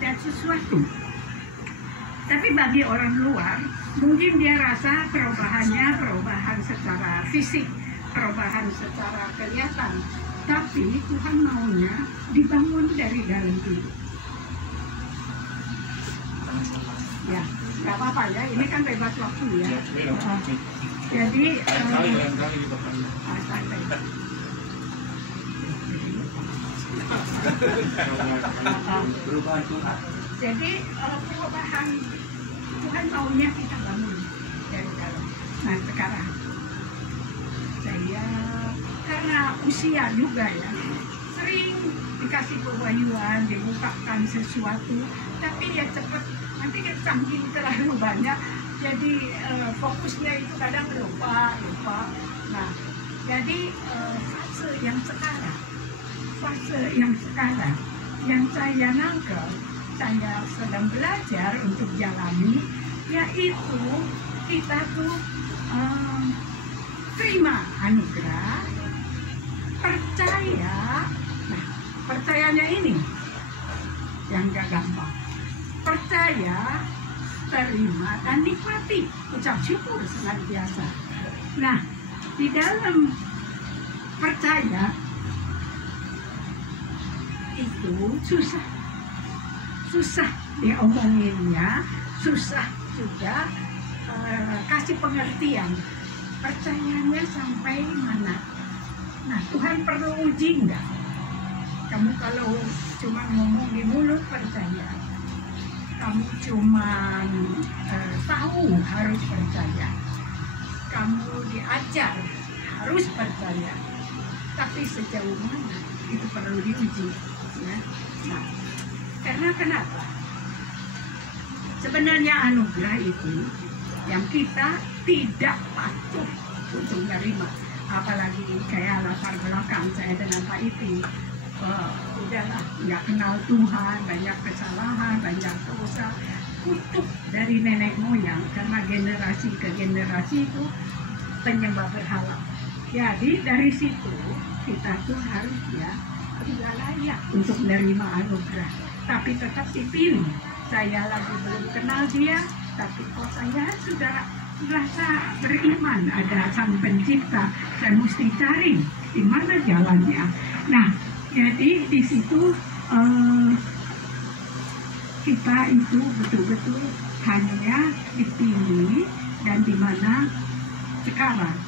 ada sesuatu. Tapi bagi orang luar, mungkin dia rasa perubahannya perubahan secara fisik, perubahan secara kelihatan. Tapi Tuhan maunya dibangun dari dalam diri. Ya, nggak apa-apa ya. Ini kan bebas waktu ya. Jadi perubahan Tuhan. Jadi perubahan Tuhan maunya kita bangun dari dalam. Nah sekarang saya karena usia juga ya, sering dikasih pewahyuan, dibukakan sesuatu, tapi ya cepat nanti saking terlalu banyak, jadi fokusnya itu kadang lupa. Nah jadi fase yang sekarang yang saya nangkep, saya sedang belajar untuk jalani, yaitu kita tuh terima anugerah, percaya. Nah, percayanya ini yang gak gampang. Percaya, terima, dan nikmati. Ucap syukur senantiasa. Nah, di dalam percaya itu susah diomonginnya, susah juga kasih pengertian. Percayanya sampai mana? Nah, Tuhan perlu uji enggak? Kamu kalau cuma ngomong di mulut percaya, kamu cuma tahu harus percaya, kamu diajar harus percaya, tapi sejauh mana itu perlu diuji ya? Nah, karena kenapa? Sebenarnya anugerah itu yang kita tidak patuh untuk menerima, apalagi kayak latar belakang saya dengan Pak Iti, udahlah nggak kenal Tuhan, banyak kesalahan, banyak dosa, kutuk dari nenek moyang karena generasi ke generasi itu penyembah berhala. Jadi dari situ kita tuh harusnya tidak layak untuk menerima anugerah, tapi tetap dipilih. Saya lagi belum kenal dia, tapi kok saya sudah merasa beriman ada Sang Pencipta. Saya mesti cari di mana jalannya. Nah, jadi di situ kita itu betul-betul hanya dipilih, dan di mana sekarang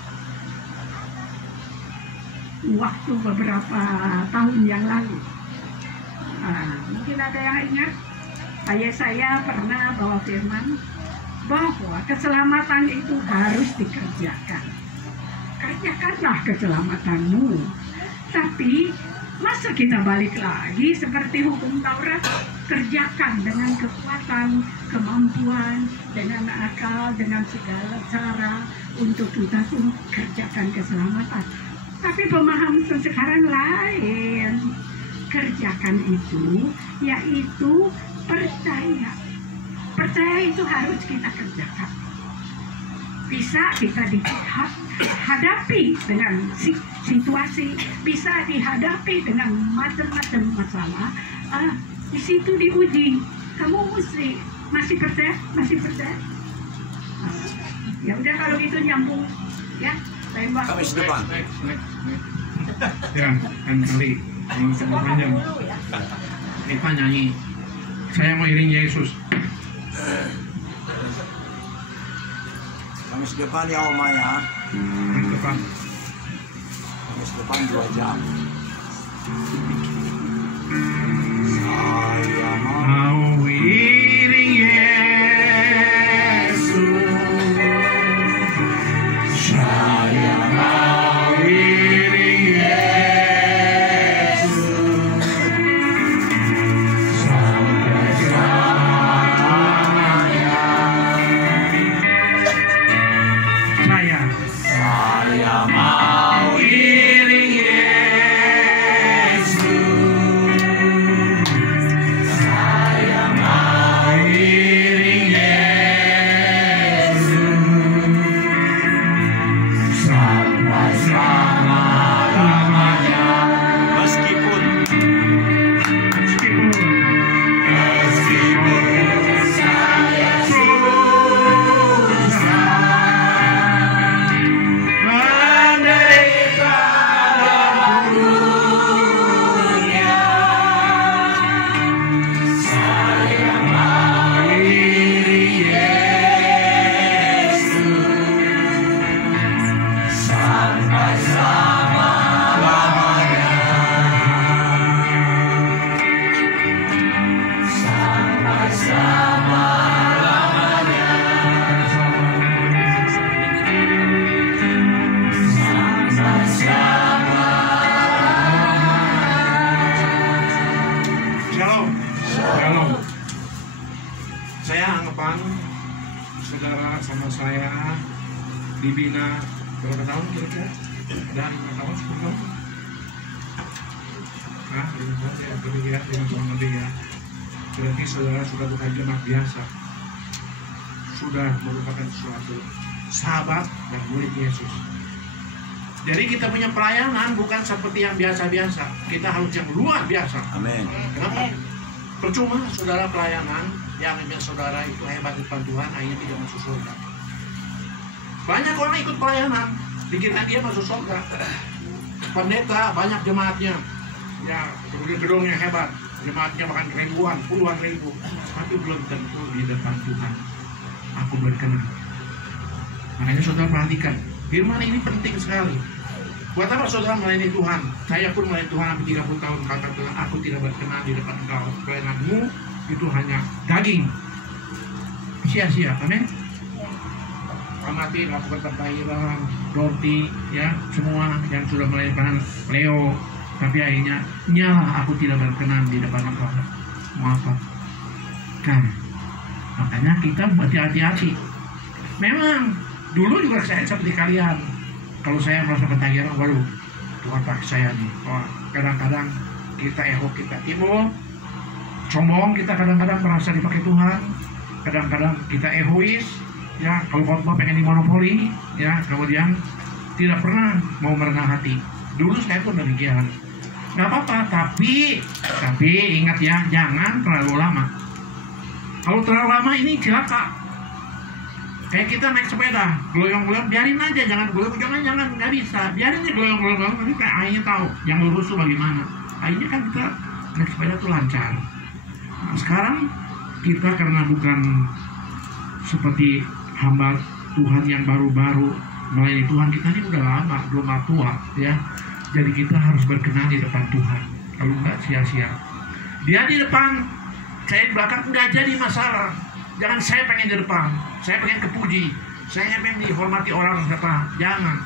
waktu beberapa tahun yang lalu, mungkin ada yang ingat, ayah saya pernah bawa firman bahwa keselamatan itu harus dikerjakan. Kerjakanlah keselamatanmu. Tapi masa kita balik lagi seperti hukum Taurat, kerjakan dengan kekuatan, kemampuan, dengan akal, dengan segala cara untuk kita tuh kerjakan keselamatan. Tapi pemahaman sekarang lain. Kerjakan itu yaitu percaya. Percaya itu harus kita kerjakan. Bisa kita dihadapi dengan situasi, bisa dihadapi dengan macam-macam masalah. Di situ diuji. Kamu masih percaya? Ya udah, kalau itu nyambung ya. Kamis depan. Ya, kan kali mau panjang. Eva nyanyi, saya mau iring Yesus. Kamis depan ya omanya. Depan. Kamis depan 2 jam. Saya Mau iring Yesus. Saya mau iring Yesus sampai selamanya. Saya mau iring Yesus. Kalau saya anggapan saudara sama saya dibina berapa tahun kira-kira? Ada 5 tahun, 10 tahun? Nah, 5 tahun ya, lebih ya, 5 tahun lebih ya. Berarti saudara sudah bukan jemaat biasa, sudah merupakan suatu sahabat dan murid Yesus. Jadi kita punya pelayanan bukan seperti yang biasa-biasa, kita harus yang luar biasa. Amin. Kenapa? Percuma saudara pelayanan yang saudara itu hebat di depan Tuhan, akhirnya tidak masuk surga. Banyak orang ikut pelayanan, dikira dia masuk surga. Pendeta banyak jemaatnya, ya gedung-gedungnya hebat, jemaatnya bahkan ribuan, puluhan ribu, tapi belum tentu di depan Tuhan aku berkenan. Makanya saudara perhatikan, firman ini penting sekali. Buat apa saudara melayani Tuhan? Saya pun melayani Tuhan hampir 30 tahun, kata Tuhan, aku tidak berkenan di depan engkau. Pelayananmu itu hanya daging, sia-sia. Amin. Amati lakukan pentahiran, Dorti, ya semua yang sudah melayani Leo, tapi akhirnya nyala aku tidak berkenan di depan engkau. Maaf kan? Makanya kita berhati-hati. Memang dulu juga saya seperti kalian. Kalau saya merasa pentahiran, waduh, Tuhan pakai saya nih. Wah, kadang-kadang kita ego, kita timbul, sombong, kita kadang-kadang merasa dipakai Tuhan. Kadang-kadang kita egois, ya kalau khotbah pengen dimonopoli, ya kemudian tidak pernah mau merendah hati. Dulu saya pun demikian. Nggak apa-apa, tapi ingat ya, jangan terlalu lama. Kalau terlalu lama ini celaka. Kayak kita naik sepeda, geloyong-geloyong, biarin aja, jangan nggak bisa, biarin aja geloyong-geloyong, nanti kayak ayahnya tahu yang lurus tuh bagaimana. Akhirnya kan kita naik sepeda tuh lancar. Nah, sekarang kita karena bukan seperti hamba Tuhan yang baru-baru melayani Tuhan, kita ini udah lama, belum tua, ya. Jadi kita harus berkenan di depan Tuhan. Kalau nggak sia-sia. Dia di depan, saya di belakang, nggak jadi masalah. Jangan saya pengen di depan, saya pengen kepuji, saya pengen dihormati orang apa? Jangan.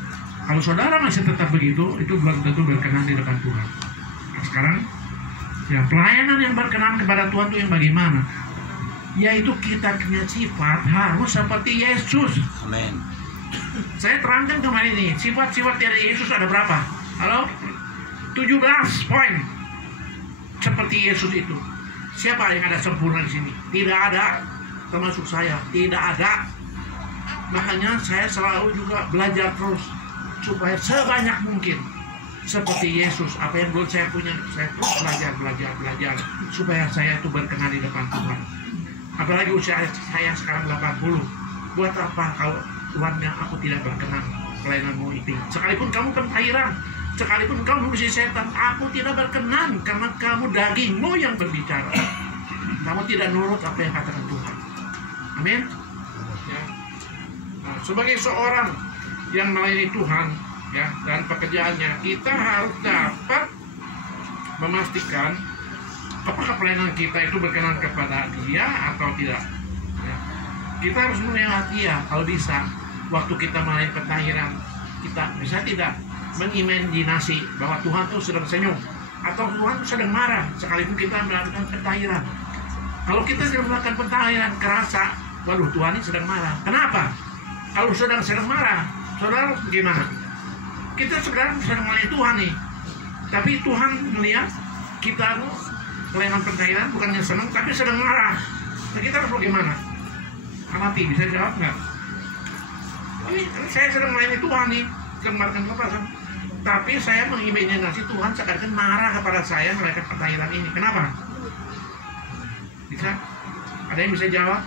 Kalau saudara masih tetap begitu, itu belum tentu berkenan di depan Tuhan. Nah, sekarang, ya pelayanan yang berkenan kepada Tuhan itu yang bagaimana? Yaitu kita punya sifat harus seperti Yesus. Amin. Saya terangkan kemarin ini, sifat-sifat dari Yesus ada berapa? Halo? 17 poin. Seperti Yesus itu. Siapa yang ada sempurna di sini? Tidak ada. Termasuk saya, tidak ada. Makanya saya selalu juga belajar terus supaya sebanyak mungkin seperti Yesus. Apa yang dulu saya punya, saya terus belajar supaya saya itu berkenan di depan Tuhan. Apalagi usia saya sekarang 80. Buat apa kalau Tuhannya aku tidak berkenan pelayananmu itu? Sekalipun kamu pentahiran, sekalipun kamu mengusir setan, aku tidak berkenan karena kamu dagingmu yang berbicara. Kamu tidak nurut apa yang katakan Tuhan. Amin. Ya. Nah, sebagai seorang yang melayani Tuhan, ya, dan pekerjaannya, kita harus dapat memastikan apakah pelayanan kita itu berkenan kepada Dia atau tidak. Ya. Kita harus melihat Dia, kalau bisa, waktu kita melayani pentahiran, kita bisa tidak mengimajinasi bahwa Tuhan itu sedang senyum atau Tuhan itu sedang marah sekalipun kita melakukan pentahiran. Kalau kita sedang melakukan pentahiran kerasa, waduh Tuhan ini sedang marah. Kenapa? Kalau sedang marah, saudara gimana? Kita sedang melayani Tuhan nih, tapi Tuhan melihat kita pelayanan pentahiran bukannya senang, tapi sedang marah. Nah, kita harus bagaimana? Amati, bisa jawab nggak? Ini saya sedang melayani Tuhan nih, kemarin kepasan. Tapi saya mengimajinasi Tuhan seakan-akan marah kepada saya melakukan pentahiran ini. Kenapa? Bisa? Ada yang bisa jawab?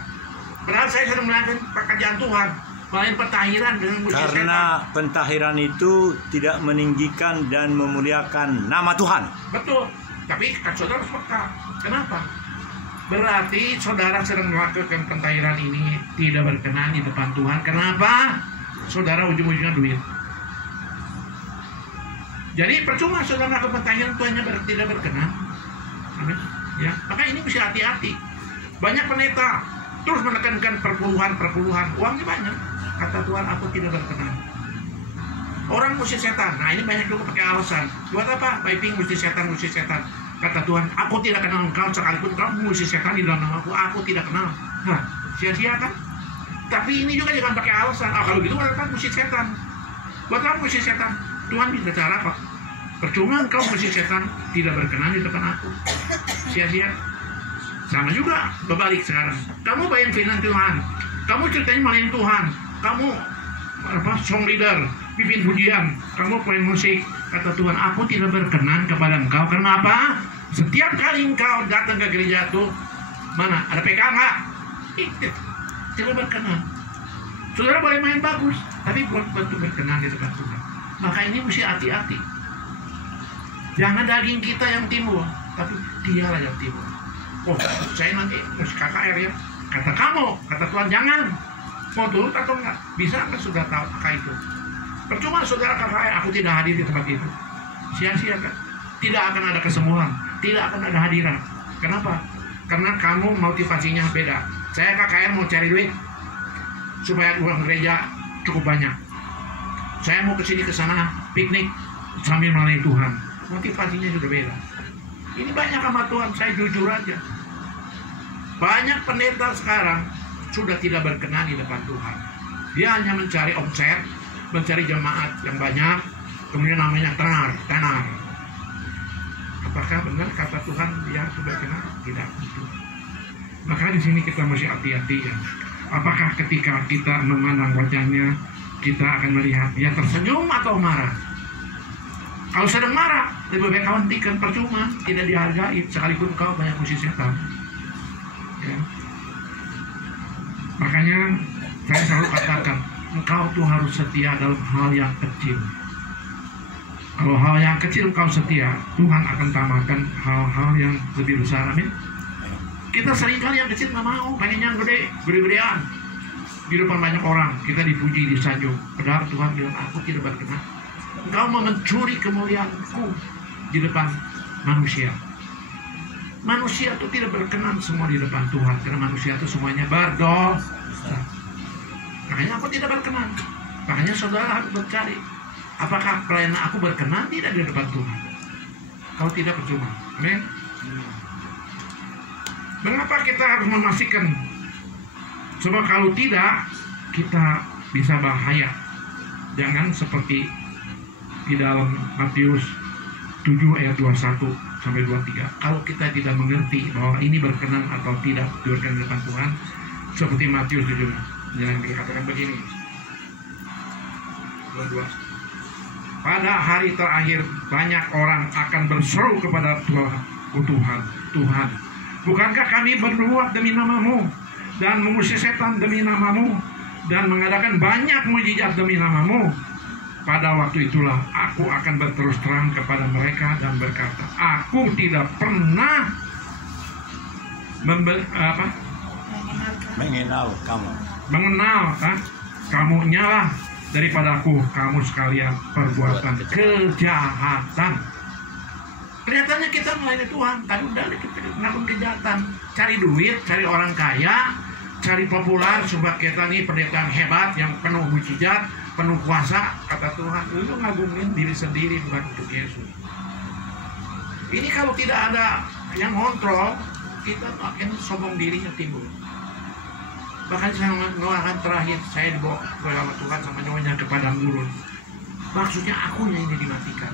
Padahal saya sedang melakukan pekerjaan Tuhan, melayani pentahiran dengan mujizat. Karena pentahiran itu tidak meninggikan dan memuliakan nama Tuhan. Betul. Tapi saudara harus peka. Kenapa? Berarti saudara sedang melakukan pentahiran ini tidak berkenan di depan Tuhan. Kenapa? Saudara ujung-ujungnya duit. Jadi percuma saudara melakukan pentahiran, Tuhannya tidak berkenan. Amin. Ya, maka ini mesti hati-hati. Banyak pendeta terus menekankan perpuluhan, uangnya banyak. Kata Tuhan, aku tidak berkenan. Orang mesti setan. Nah ini banyak juga pakai alasan. Buat apa? Piping mesti setan. Kata Tuhan, aku tidak kenal engkau sekalipun engkau mengusir setan di dalam namaku, aku tidak kenal. Nah, sia-sia kan? Tapi ini juga jangan pakai alasan. Kalau gitu buat apa mengusir setan? Buat apa mengusir setan? Tuhan bisa cara apa? Percuma engkau mengusir setan tidak berkenan di depan aku. Sia-sia. Sama juga berbalik sekarang. Kamu bayang firman Tuhan, kamu ceritanya main Tuhan, kamu song leader, pimpin pujian, kamu main musik. Kata Tuhan, aku tidak berkenan kepada engkau. Karena apa? Setiap kali engkau datang ke gereja itu, mana? Ada PK enggak? Tidak berkenan. Saudara boleh main bagus, tapi belum tentu berkenan di depan Tuhan. Maka ini mesti hati-hati. Jangan daging kita yang timbul, tapi dialah yang timbul. Oh, saya nanti mesti KKR ya. Kata kamu, kata Tuhan jangan. Mau turut atau enggak? Bisa kan sudah tahu kakak itu. Percuma saudara KKR, aku tidak hadir di tempat itu. Sia-sia kan? Tidak akan ada kesembuhan, tidak akan ada hadiran. Kenapa? Karena kamu motivasinya beda. Saya KKR mau cari duit supaya uang gereja cukup banyak. Saya mau kesini kesana piknik sambil melayani Tuhan. Motivasinya sudah beda. Ini banyak sama Tuhan, saya jujur aja. Banyak pendeta sekarang sudah tidak berkenan di depan Tuhan. Dia hanya mencari omset, mencari jemaat yang banyak, kemudian namanya tenar. Apakah benar kata Tuhan dia sudah kenal? Tidak tentu. Maka di sini kita mesti hati-hati ya. Apakah ketika kita memandang wajahnya, kita akan melihat dia tersenyum atau marah? Kalau sedang marah, lebih baik kau hentikan, percuma, tidak dihargai, sekalipun kau banyak musuh setan. Ya. Makanya saya selalu katakan, engkau tuh harus setia dalam hal yang kecil. Kalau hal yang kecil kau setia, Tuhan akan tambahkan hal-hal yang lebih besar. Amin. Kita seringkali yang kecil nggak mau, pengennya yang gede-gedean. Di depan banyak orang, kita dipuji, disanjung. Padahal Tuhan bilang, aku tidak berkenan. Engkau mau mencuri kemuliaanku di depan manusia. Manusia itu tidak berkenan semua di depan Tuhan, karena manusia itu semuanya berdosa. Makanya aku tidak berkenan. Makanya saudara harus mencari, apakah pelayanan aku berkenan tidak di depan Tuhan? Kalau tidak, percuma. Amin. Mengapa kita harus memastikan? Sebab kalau tidak, kita bisa bahaya. Jangan seperti di dalam Matius 7 ayat 21 sampai 23. Kalau kita tidak mengerti bahwa ini berkenan atau tidak berkenan di depan Tuhan, seperti Matius 7, yang dikatakan begini. 22. Pada hari terakhir banyak orang akan berseru kepada Tuhan, Tuhan, bukankah kami berbuat demi namamu dan mengusir setan demi namamu dan mengadakan banyak mujizat demi namamu? Pada waktu itulah aku akan berterus terang kepada mereka dan berkata, aku tidak pernah mengenal kamu. Kamu nyalah daripada aku, kamu sekalian perbuatan kejahatan. Kelihatannya kita melayani Tuhan, tapi udah kita melakukan kejahatan, cari duit, cari orang kaya, cari populer supaya kita nih pendeta yang hebat, yang penuh mujizat, penuh kuasa. Kata Tuhan, lu ngagumin diri sendiri, bukan untuk Yesus. Ini kalau tidak ada yang kontrol, kita akan sombong dirinya timbul. Bahkan saya mengatakan terakhir, saya dibawa bersama Tuhan sama nyawanya ke padang gurun. Maksudnya akunya ini dimatikan.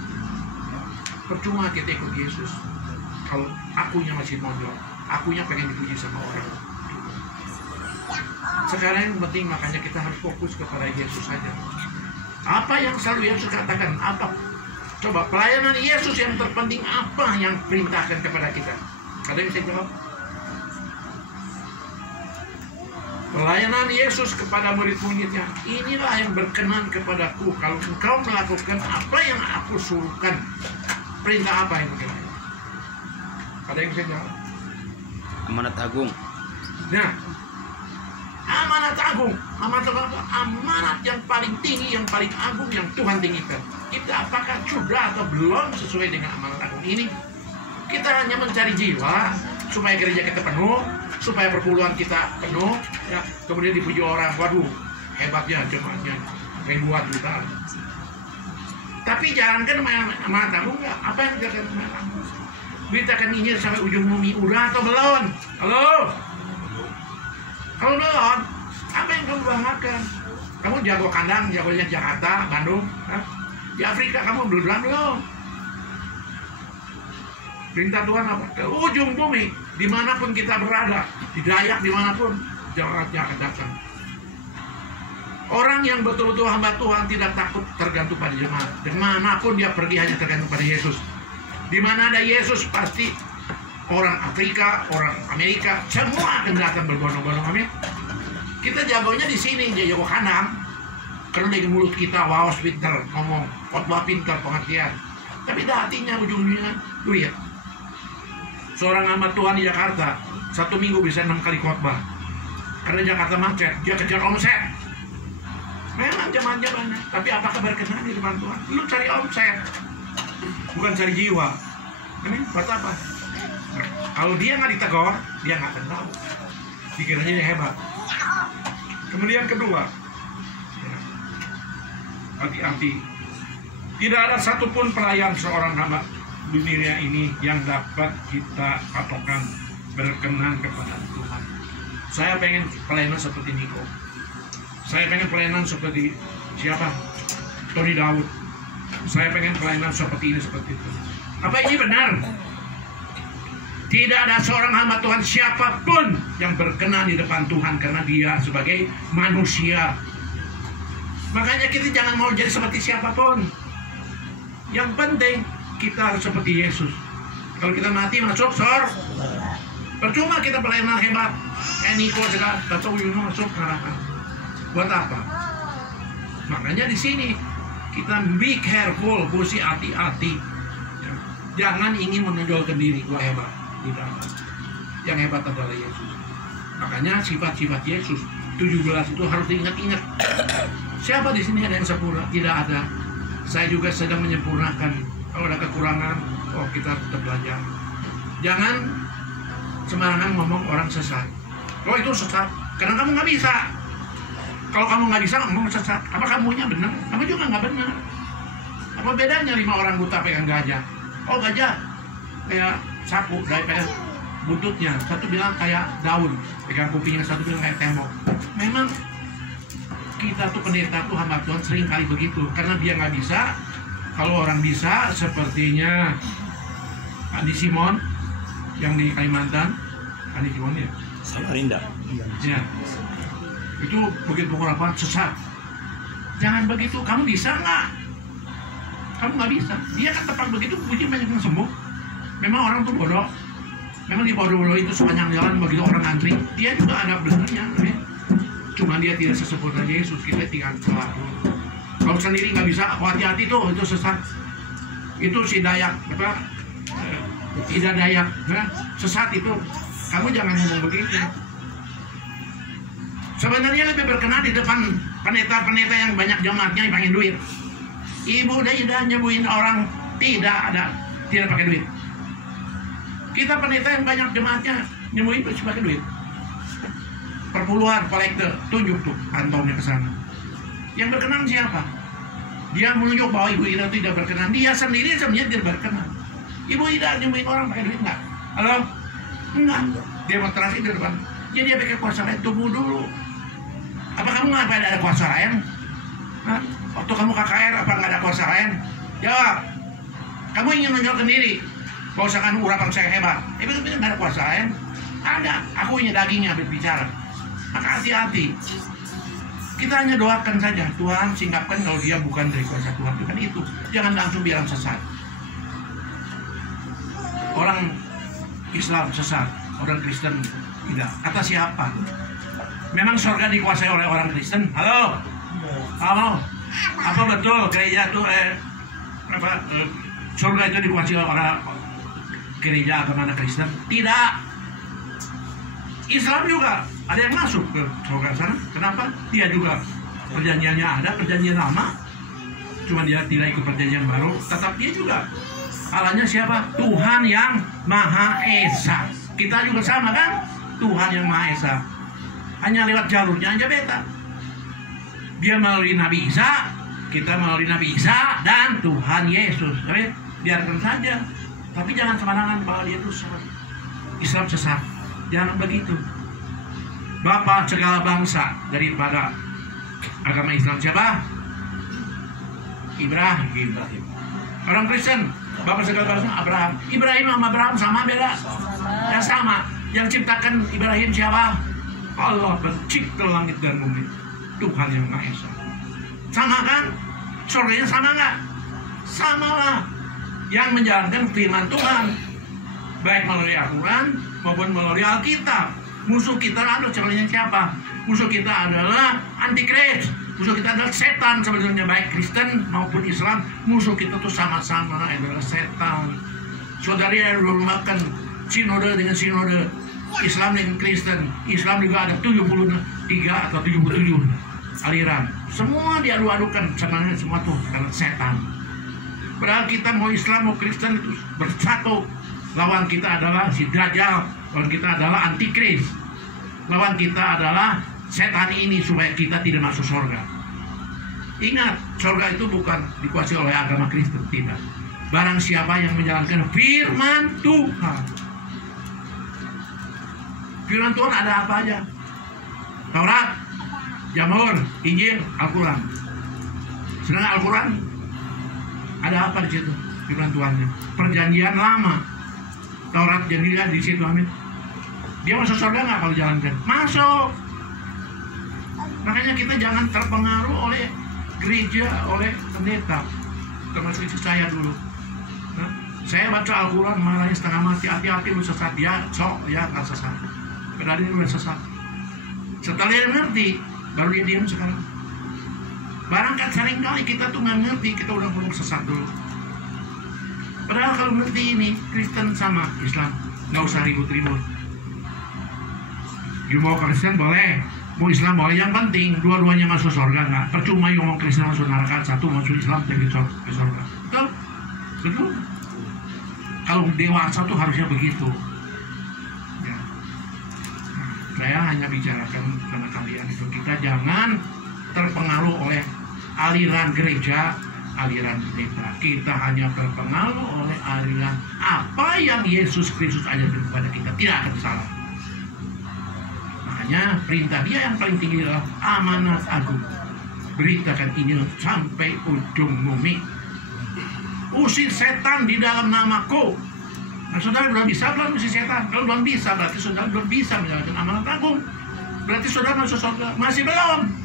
Percuma kita ikut Yesus kalau akunya masih monjol, akunya pengen dipuji sama orang. Sekarang yang penting, makanya kita harus fokus kepada Yesus saja. Apa yang selalu Yesus katakan? Apa? Coba pelayanan Yesus yang terpenting apa yang perintahkan kepada kita? Ada yang bisa jawab? Pelayanan Yesus kepada murid-muridnya, inilah yang berkenan kepadaku kalau engkau melakukan apa yang aku suruhkan. Perintah apa yang berkenan? Ada yang bisa jawab? Amanat agung. Nah, amanat agung, amanat yang paling tinggi, yang paling agung, yang Tuhan tinggikan. Kita apakah sudah atau belum sesuai dengan amanat agung ini? Kita hanya mencari jiwa supaya gereja kita penuh, supaya perpuluhan kita penuh, ya, kemudian dipuji orang, waduh hebatnya jemaatnya ribuan juta. Tapi jangankan amanat agung, apa yang dikatakan amanat agung? Beritakan Injil sampai ujung bumi. Udah atau belum? Halo? Kalau belum, apa yang kamu banggakan? Kamu jago kandang, jagonya Jakarta, Bandung, di Afrika kamu belum. Perintah Tuhan apa? Ke ujung bumi, dimanapun kita berada, di Dayak dimanapun, jangan datang. Orang yang betul-betul hamba Tuhan tidak takut tergantung pada jemaat. Dimanapun dia pergi hanya tergantung pada Yesus. Di mana ada Yesus pasti orang Afrika, orang Amerika, semua akan datang berbondong-bondong. Amin. Kita jagonya di sini, jago kandang. Karena dari mulut kita, wow, pinter, ngomong, khotbah pinter, pengertian. Tapi hatinya ujung-ujungnya duit. Seorang hamba Tuhan di Jakarta, 1 minggu bisa 6 kali khotbah. Karena Jakarta macet, dia kejar omset. Memang jemaatnya banyak, tapi apakah berkenan di depan Tuhan? Lu cari omset, bukan cari jiwa. Ini buat apa? Kalau dia nggak ditegur, dia nggak akan tahu. Pikirannya dia hebat. Kemudian kedua, hati-hati. Tidak ada satupun pelayan seorang hamba dunia ini yang dapat kita patokan berkenan kepada Tuhan. Saya pengen pelayanan seperti Niko. Saya pengen pelayanan seperti siapa? Tony Daud. Saya pengen pelayanan seperti ini, seperti itu. Apa ini benar? Tidak ada seorang hamba Tuhan siapapun yang berkenan di depan Tuhan karena dia sebagai manusia. Makanya kita jangan mau jadi seperti siapapun. Yang penting kita harus seperti Yesus. Kalau kita mati masuk surga, percuma kita pelayanan hebat. Kayak Niko segala, atau Yuno masuk neraka. Buat apa? Makanya di sini kita be careful, mesti hati-hati. Jangan ingin menonjolkan diri gua hebat. Tidak. Yang hebat adalah Yesus. Makanya sifat-sifat Yesus 17 itu harus diingat-ingat. Siapa di sini ada yang sempurna? Tidak ada. Saya juga sedang menyempurnakan. Kalau ada kekurangan, kita tetap belajar. Jangan sembarangan ngomong orang sesat. Oh itu sesat, karena kamu nggak bisa. Kalau kamu nggak bisa ngomong sesat, apa kamunya benar? Kamu juga nggak benar. Apa bedanya 5 orang buta pegang gajah? Oh gajah kayak sapu, kayak buntutnya. Satu bilang kayak daun, pegang kupingnya. Satu bilang kayak tembok. Memang kita tuh pendeta tuh hamba Tuhan sering kali begitu, karena dia nggak bisa. Kalau orang bisa, sepertinya Andi Simon yang di Kalimantan, Andi Simon ya, Samarinda. Ya, itu begitu pengurapan sesat. Jangan begitu. Kamu bisa nggak? Kamu nggak bisa. Dia kan tepat begitu, puji banyak yang sembuh. Memang orang tuh bodoh. Memang di bodoh-bodoh itu sepanjang jalan begitu orang ngantri, dia juga ada benernya. Cuma dia tidak sesempurna Yesus. Kita tinggal selalu. Kalau sendiri nggak bisa, hati-hati tuh, itu sesat. Itu si Dayak, apa? Ida Dayak, nah, sesat itu. Kamu jangan ngomong begitu. Sebenarnya lebih berkenan di depan pendeta-pendeta yang banyak jemaatnya yang pengen duit. Ibu udah nyembuhin orang tidak pakai duit. Kita pendeta yang banyak jemaatnya nyembuhin pakai duit. Perpuluhan, kolektor, tunjuk tuh kantongnya ke sana. Yang berkenan siapa? Dia menunjuk bahwa Ibu Ida tidak berkenan. Dia sendiri sebenarnya tidak berkenan. Ibu Ida nyembuhin orang pakai duit nggak? Halo? Enggak. Demonstrasi di depan. Ya dia pakai kuasa lain. Tunggu dulu. Apa kamu nggak ada kuasa lain? Hah? Waktu kamu KKR apa nggak ada kuasa lain? Jawab. Kamu ingin menunjukkan diri. Bahwasakan urapan saya hebat. Tapi nggak ada kuasa lain. Ada. Aku ingin dagingnya berbicara. Maka hati-hati. Kita hanya doakan saja. Tuhan singkapkan kalau dia bukan dari kuasa Tuhan. Bukan itu. Jangan langsung bilang sesat. Orang Islam sesat, orang Kristen tidak. Kata siapa? Memang surga dikuasai oleh orang Kristen? Halo? Halo? Apa betul gereja itu surga itu dikuasai oleh orang gereja atau anak Kristen? Tidak. Islam juga ada yang masuk ke surga sana. Kenapa? Dia juga perjanjiannya ada, perjanjian lama. Cuma dia tidak ikut perjanjian baru. Tetap dia juga. Allahnya siapa? Tuhan yang Maha Esa. Kita juga sama kan? Tuhan yang Maha Esa. Hanya lewat jalurnya aja beda. Dia melalui Nabi Isa, kita melalui Nabi Isa dan Tuhan Yesus. Biarkan saja. Tapi jangan sembarangan bahwa dia itu Islam sesat. Jangan begitu. Bapak segala bangsa daripada agama Islam siapa? Ibrahim. Orang Kristen, bapak segala bangsa Abraham. Ibrahim sama Abraham sama beda? Ya sama. Yang ciptakan Ibrahim siapa? Allah, pencipta langit dan bumi. Tuhan yang Maha Esa. Sama kan? Surganya sama nggak? Sama lah. Yang menjalankan firman Tuhan, baik melalui Al-Quran maupun melalui Alkitab. Musuh kita adalah siapa? Musuh kita adalah antikris. Musuh kita adalah setan sebenarnya, baik Kristen maupun Islam. Musuh kita tuh sama-sama adalah setan. Saudari yang makan sinode dengan sinode, Islam dengan Kristen. Islam juga ada 73 atau 77 aliran. Semua diadu-adukan sebenarnya, semua tuh karena setan. Padahal kita mau Islam mau Kristen itu bersatu. Lawan kita adalah si Dajjal, lawan kita adalah antikris, lawan kita adalah setan ini supaya kita tidak masuk surga. Ingat, surga itu bukan dikuasai oleh agama Kristen, tidak. Barang siapa yang menjalankan firman Tuhan. Firman Tuhan ada apa aja? Taurat, Zabur, Injil, Al-Quran. Sedangkan Al-Quran ada apa di situ? Firman Tuhannya. Perjanjian lama. Taurat jadilah di situ, amin. Dia masuk surga nggak kalau jalankan? Masuk. Makanya kita jangan terpengaruh oleh gereja, oleh pendeta. Termasuk istri saya dulu. Nah, saya baca Al-Quran marahnya setengah mati. Hati-hati lu sesat. Dia sok, ya nggak sesat. Padahal dia udah sesat. Setelah dia ngerti, baru dia diam sekarang. Barangkali seringkali kita tuh nggak ngerti, kita udah ngomong sesat dulu. Padahal kalau ngerti ini, Kristen sama Islam, nggak usah ribut-ribut. You mau Kristen boleh, mau Islam boleh, yang penting dua-duanya masuk surga nggak? Percuma you mau Kristen masuk neraka, satu masuk Islam jadi ke surga. Betul? Betul? Kalau dewasa tuh harusnya begitu. Ya. Saya hanya bicarakan sama kalian itu, kita jangan terpengaruh oleh aliran gereja, aliran pendeta. Kita hanya terpengaruh oleh aliran apa yang Yesus Kristus ajarkan kepada kita, tidak akan salah. Makanya perintah dia yang paling tinggi adalah amanat agung. Beritakan Injil sampai ujung bumi. Usir setan di dalam namaku. Nah, saudara belum bisa belum usir setan? Kalau belum bisa, berarti saudara belum bisa menjalankan amanat agung. Berarti saudara masuk surga? Masih belum.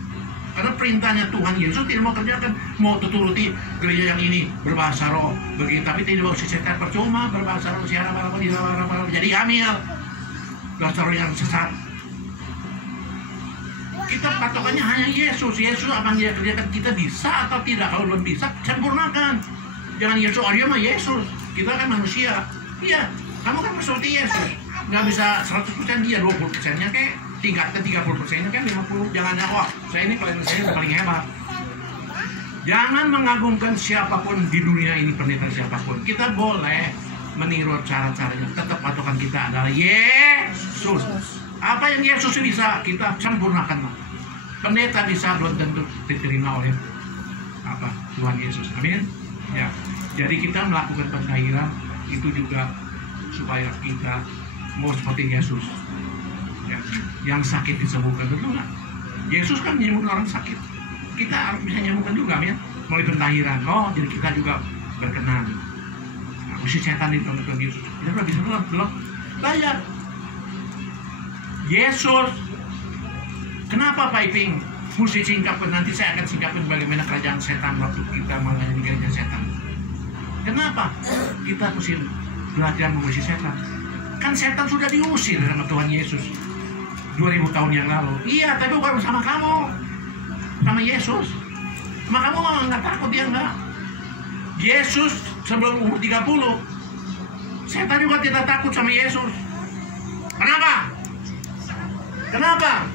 Karena perintahnya Tuhan Yesus tidak mau kerjakan. Mau turuti gereja yang ini berbahasa roh begitu, tapi tidak usir setan, percuma berbahasa roh siara jadi hamil. Bahasa roh yang sesat. Kita patokannya hanya Yesus. Yesus apa yang dia kerjakan, kita bisa atau tidak. Kalau belum bisa, sempurnakan. Jangan Yesus, oh dia mah Yesus. Kita kan manusia. Iya, kamu kan seperti Yesus. Nggak bisa 100% dia, 20%-nya kayak tingkatkan 30%-nya kan 50. Jangan, wah saya ini paling hebat. Jangan mengagungkan siapapun di dunia ini, pendeta siapapun. Kita boleh meniru cara-caranya. Tetap patokan kita adalah Yesus. Apa yang Yesus bisa, kita sempurnakan. Pendeta bisa belum tentu diterima oleh apa Tuhan Yesus. Amin. Ya. Jadi kita melakukan pengairan itu juga supaya kita mau seperti Yesus. Ya. Yang sakit disembuhkan, betul nggak? Yesus kan menyembuhkan orang sakit. Kita harus bisa menyembuhkan juga, ya. Melalui pentahiran. Oh, jadi kita juga berkenan. Nah, usir setan di Tuhan Yesus. Kita udah bisa belum? Bayar. Yesus, kenapa Pak Iping mesti singkapkan? Nanti saya akan singkapkan bagaimana kerajaan setan waktu kita melayani gereja setan. Kenapa kita mesti belajar mengusir setan? Kan setan sudah diusir sama Tuhan Yesus 2000 tahun yang lalu. Iya, tapi bukan sama kamu, sama Yesus. Sama kamu malah nggak takut, dia nggak. Yesus sebelum umur 30, setan juga tidak takut sama Yesus. Kenapa? Kenapa?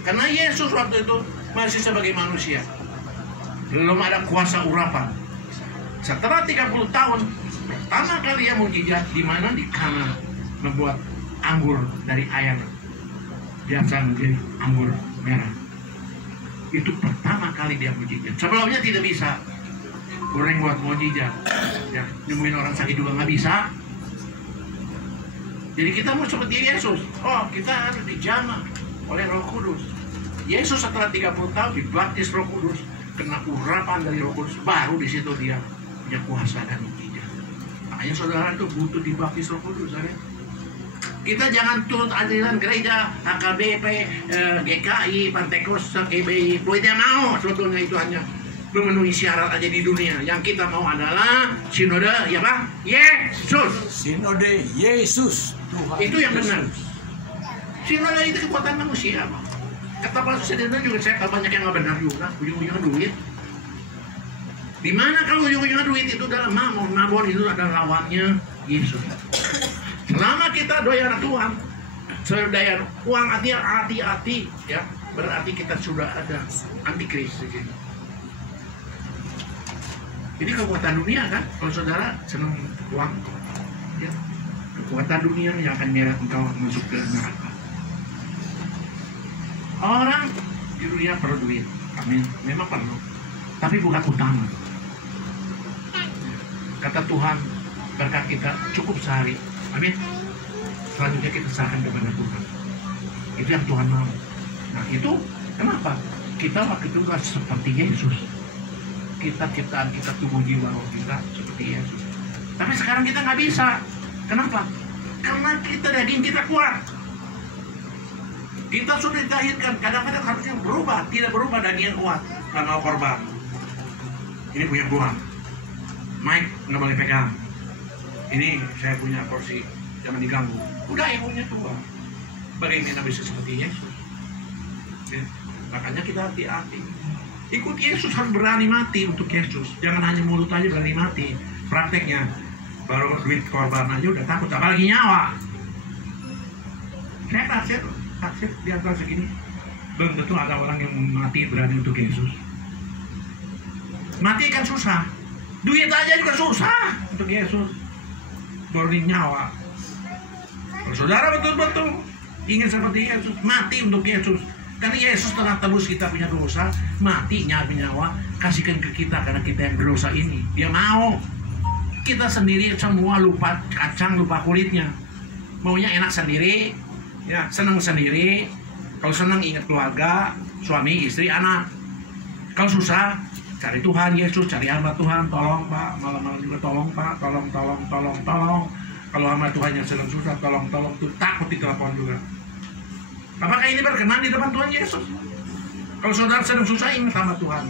Karena Yesus waktu itu masih sebagai manusia, belum ada kuasa urapan. Setelah 30 tahun, pertama kali dia mujizat di mana di Kana membuat anggur dari air biasa menjadi anggur merah. Itu pertama kali dia mujizat. Sebelumnya tidak bisa. Orang buat mujizat. Ya, nyembuhin orang sakit juga nggak bisa. Jadi kita mau seperti Yesus. Oh, kita harus dijamah oleh Roh Kudus. Yesus setelah 30 tahun dibaptis Roh Kudus, kena urapan dari Roh Kudus, baru di situ dia punya kuasa dan mukjizat. Makanya saudara itu butuh dibaptis Roh Kudus, ya. Kita jangan turut aliran gereja, HKBP, GKI, Pantekosta, GBI. Kalau tidak mau, sebetulnya itu hanya memenuhi syarat aja di dunia. Yang kita mau adalah sinode, ya Pak? Yesus. Sinode Yesus. Tuhan Itu yang Yesus. benar. Sinode itu kekuatan manusia, Pak. Kata Pak Sinode juga saya banyak yang nggak benar juga. Ujung-ujungnya duit. Di mana kalau ujung-ujungnya duit itu adalah mamon. Mamon itu adalah lawannya Yesus. Selama kita doyan Tuhan, doyan uang, hati-hati, ya, berarti kita sudah ada antikris di sini. Ini kekuatan dunia kan? Kalau saudara senang uang, ya, kekuatan dunia yang akan menyeret engkau masuk ke neraka. Orang di dunia perlu duit, amin, memang perlu, tapi bukan utama. Kata Tuhan, berkat kita cukup sehari. Amin. Selanjutnya kita serahkan kepada Tuhan. Itu yang Tuhan mau. Nah itu kenapa? Kita waktu itu kan seperti Yesus. Kita ciptaan kita, tubuh jiwa kita seperti Yesus. Tapi sekarang kita nggak bisa. Kenapa? Karena kita daging kita kuat. Kita sudah dilahirkan. Kadang-kadang harusnya berubah, tidak berubah daging yang kuat. Nggak mau korban. Ini punya Tuhan. Mike nggak boleh pegang. Ini saya punya porsi, jangan diganggu. Udah ibunya tua. Bagaimana bisa seperti Yesus? Ya, makanya kita hati-hati. Ikut Yesus harus berani mati untuk Yesus. Jangan hanya mulut aja berani mati. Prakteknya baru duit korban aja udah takut, apalagi nyawa. Saya taksir di antara segini. Belum tentu ada orang yang mati berani untuk Yesus. Mati kan susah. Duit aja juga susah untuk Yesus. Baru nyawa. Kalau saudara betul-betul ingin seperti Yesus, mati untuk Yesus. Karena Yesus telah tebus kita punya dosa, mati nyawa, kasihkan ke kita karena kita yang berdosa ini. Dia mau. Kita sendiri semua lupa kacang, lupa kulitnya. Maunya enak sendiri, ya, senang sendiri. Kalau senang ingat keluarga, suami, istri, anak. Kalau susah, cari Tuhan Yesus, cari hamba Tuhan, tolong Pak, malam-malam juga tolong Pak, tolong. Kalau hamba Tuhan yang sedang susah, tolong, tuh takut ditelepon juga. Apakah ini berkenan di depan Tuhan Yesus? Kalau saudara sedang susah, ingat hamba Tuhan.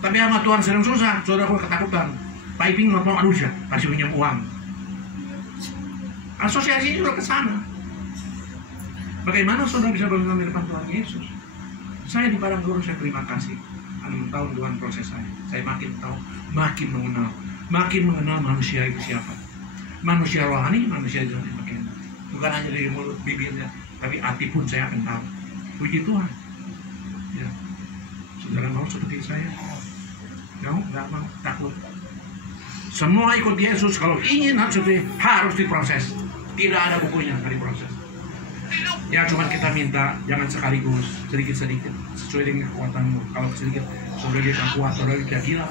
Tapi hamba Tuhan sedang susah, saudara pun ketakutan. Pak Iping ngomong, aduh ya, kasih pinjam uang. Asosiasi juga ke sana. Bagaimana saudara bisa berkenan di depan Tuhan Yesus? Saya di Padang Gurun, saya terima kasih. 6 tahun Tuhan proses saya makin tahu, makin mengenal manusia itu siapa. Manusia rohani, manusia jalan makin. Bukan hanya dari mulut bibirnya, tapi hati pun saya akan tahu. Puji Tuhan. Ya. Saudara mau seperti saya? Nggak mau, takut. Semua ikut Yesus, kalau ingin harus diproses. Tidak ada bukunya dari proses. Ya cuma kita minta jangan sekaligus, sedikit-sedikit sesuai dengan kekuatanmu. Kalau sedikit saudara dia tak kuat, saudara dia gila,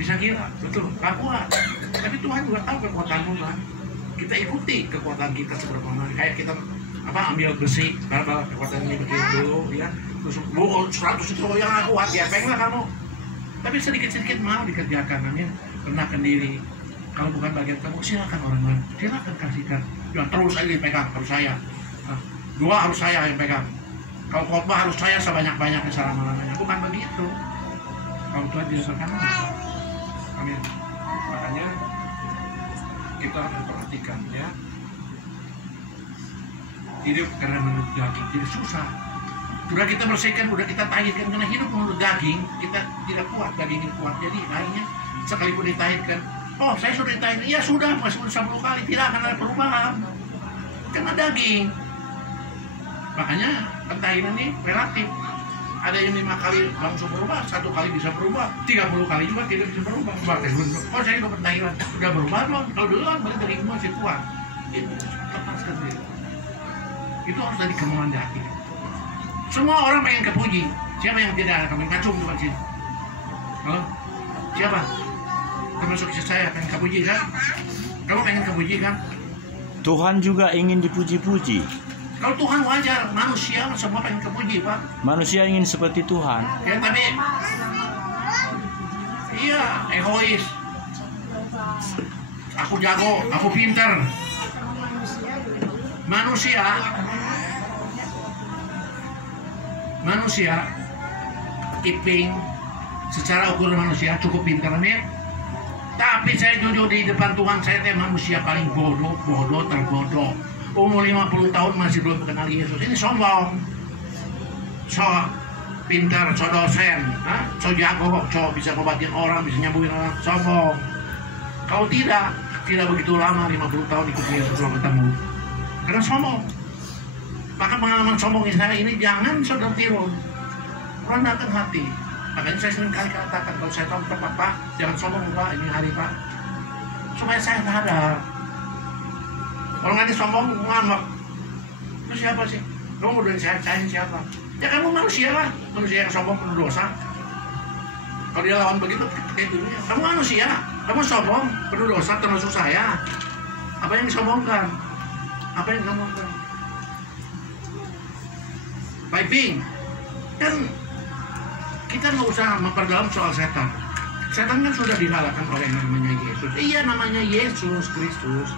bisa gila, betul, gak kuat. Tapi Tuhan juga tahu kekuatanmu kan. Kita ikuti kekuatan kita seberapa mana. Kayak kita ambil besi, kalau kekuatannya begitu dulu, ya. Terus 100 itu yang gak kuat, ya pengen lah kamu. Tapi sedikit-sedikit mau dikerjakan, namanya rendahkan diri. Kalau bukan bagian kamu, silakan orang lain, silakan kasihkan. Jangan terus aja dipegang, harus saya. 2 harus saya yang pegang. Kalau khotbah harus saya sebanyak-banyaknya selama-lamanya. Bukan begitu. Kalau Tuhan diserahkan, amin. Makanya kita harus memperhatikan, ya. Hidup karena menurut daging jadi susah. Sudah kita bersihkan, sudah kita tahirkan karena hidup menurut daging, kita tidak kuat, dagingnya kuat. Jadi akhirnya sekalipun ditahirkan, oh saya sudah ditahirkan, ya sudah, masih 10 kali tidak akan ada perubahan. Karena daging. Makanya pentahiran ini relatif. Ada yang 5 kali langsung berubah, 1 kali bisa berubah, 30 kali juga tidak bisa berubah. Oh saya ikut pentahiran, sudah berubah dong. Kalau dulu kan berarti dari masih kuat. Itu tepat sekali. Itu harus dari kemauan di hati. Semua orang pengen kepuji. Siapa yang tidak ada kami kacung bukan sini? Halo? Siapa? Termasuk istri saya pengen kepuji kan? Kamu pengen kepuji kan? Tuhan juga ingin dipuji-puji. Kalau Tuhan wajar, manusia semua pengen kepuji, Pak. Manusia ingin seperti Tuhan. Ya tapi iya, egois. Aku jago, aku pintar. Manusia Iping secara ukuran manusia cukup pintar, amin. Tapi saya jujur di depan Tuhan, saya manusia paling bodoh terbodoh. Umur 50 tahun masih belum kenal Yesus. Ini sombong. So pintar, so dosen, so jago, so bisa ngobatin orang, bisa nyembuhin orang. Sombong. Kalau tidak begitu lama 50 tahun ikut Yesus belum ketemu. Karena sombong. Maka pengalaman sombong saya ini jangan saudara tiru. Rendahkan hati. Makanya saya sering kali katakan, kalau saya tahu tempat Pak, jangan sombong Pak, ini hari Pak. Supaya saya sadar. Kalau nggak disombong, ngambek. Itu siapa sih? Kamu udah saya siapa? Ya kamu manusia lah. Manusia yang sombong penuh dosa. Kalau dia lawan begitu, kayak dunia. Kamu manusia, kamu sombong penuh dosa termasuk saya. Apa yang disombongkan? Apa yang disombongkan? Piping. Kan kita nggak usah memperdalam soal setan. Setan kan sudah dikalahkan oleh yang namanya Yesus. Iya, namanya Yesus Kristus.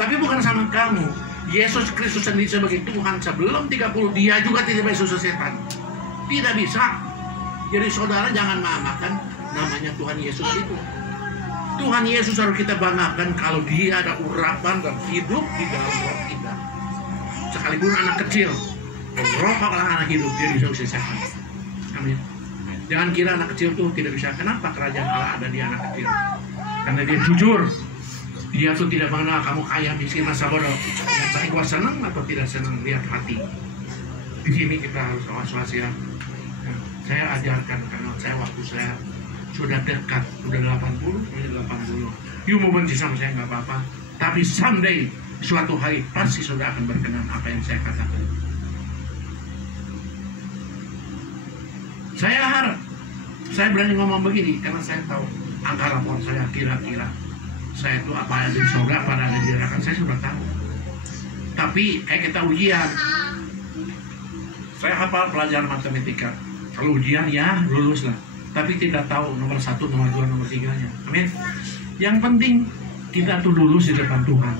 Tapi bukan sama kamu. Yesus Kristus sendiri sebagai Tuhan sebelum 30 dia juga tidak bisa susah setan. Tidak bisa. Jadi saudara jangan memakan namanya Tuhan Yesus itu. Tuhan Yesus harus kita banggakan kalau dia ada urapan dan hidup di dalam roh kita. Sekalipun anak kecil, roh kalau anak hidup dia bisa usir setan. Amin. Jangan kira anak kecil tuh tidak bisa. Kenapa kerajaan Allah ada di anak kecil? Karena dia jujur. Dia tuh tidak mengenal kamu kaya, miskin, masa bodoh. Ya, baik gua senang atau tidak senang, lihat hati. Di sini kita harus was-was ya. Saya ajarkan karena waktu saya sudah dekat, sudah 80. You mau benci sama saya nggak apa-apa. Tapi someday, suatu hari pasti sudah akan berkenan apa yang saya katakan. Saya harap, saya berani ngomong begini karena saya tahu angka rapor saya kira-kira. Saya itu apa yang di surga, pada yang di neraka, saya sudah tahu. Tapi kayak kita ujian, saya hafal pelajaran matematika. Kalau ujian ya lulus lah. Tapi tidak tahu nomor 1, nomor 2, nomor 3-nya. Amin. Yang penting kita tuh lulus di depan Tuhan.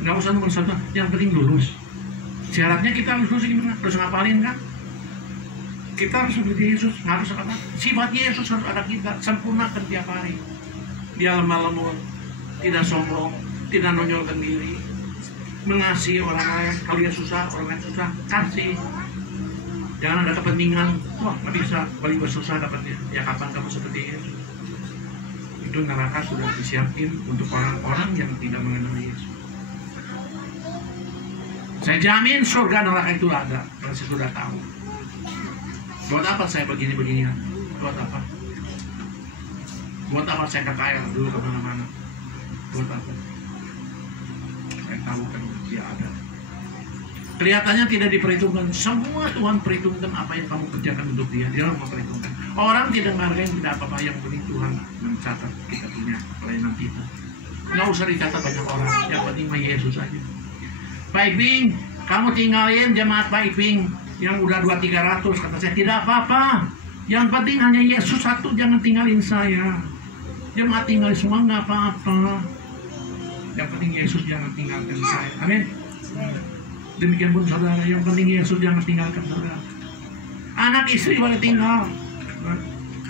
Nggak usah nomor 1, yang penting lulus. Syaratnya kita harus lulus gimana? Harus ngapalin kan? Kita harus seperti Yesus, harus apa? Sifat Yesus harus ada kita, sempurnakan tiap hari. Dia lemah lembut, tidak sombong, tidak nonjolkan diri, mengasihi orang lain. Kalau dia susah, orang lain susah, kasih. Jangan ada kepentingan, wah nggak bisa, paling bersusah dapatnya. Ya kapan kamu seperti Yesus? Itu neraka sudah disiapin untuk orang-orang yang tidak mengenal Yesus. Saya jamin surga neraka itu ada, karena saya sudah tahu. Buat apa saya begini-beginian? Buat apa? Buat apa saya KKL dulu kemana-mana? Buat apa? Saya tahu kan dia ada. Kelihatannya tidak diperhitungkan. Semua Tuhan perhitungkan apa yang kamu kerjakan untuk dia. Dia mau perhitungkan. Orang tidak menghargai, tidak apa-apa. Yang penting Tuhan mencatat kita punya pelayanan kita. Nggak usah dicatat banyak orang. Yang penting mah Yesus aja. Pak Iping, kamu tinggalin jemaat Pak Iping yang udah 200-300. Kata saya, tidak apa-apa. Yang penting hanya Yesus satu, jangan tinggalin saya. Jemaat tinggalin semua nggak apa-apa. Yang penting Yesus jangan tinggalkan saya. Amin. Demikian pun saudara, yang penting Yesus jangan tinggalkan saudara. Anak istri boleh tinggal,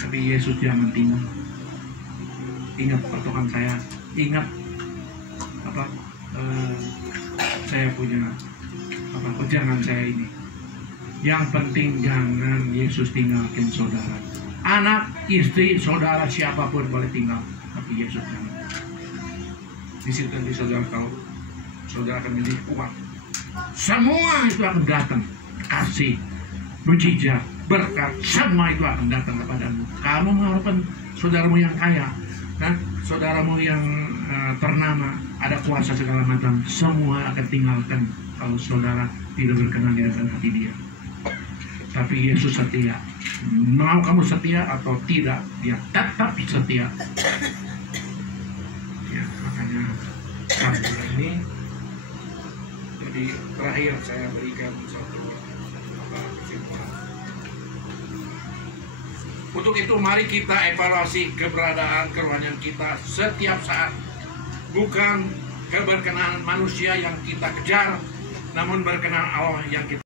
tapi Yesus jangan tinggal. Ingat patokan saya, ingat apa saya punya apa pegangan saya ini. Yang penting jangan Yesus tinggalkan saudara. Anak, istri, saudara siapapun boleh tinggal, tapi Yesus jangan. Di situ nanti saudara tahu, saudara akan menjadi kuat. Semua itu akan datang, kasih, mujizat, berkat, semua itu akan datang kepadamu. Kamu mengharapkan saudaramu yang kaya, kan? Saudaramu yang ternama, ada kuasa segala macam, semua akan tinggalkan kalau saudara tidak berkenan di dalam hati dia. Tapi Yesus setia. Mau kamu setia atau tidak, dia tetap setia. Alhamdulillah ini. Jadi terakhir saya berikan satu kesimpulan. Untuk itu mari kita evaluasi keberadaan kerohanian kita setiap saat. Bukan keberkenaan manusia yang kita kejar, namun berkenan Allah yang kita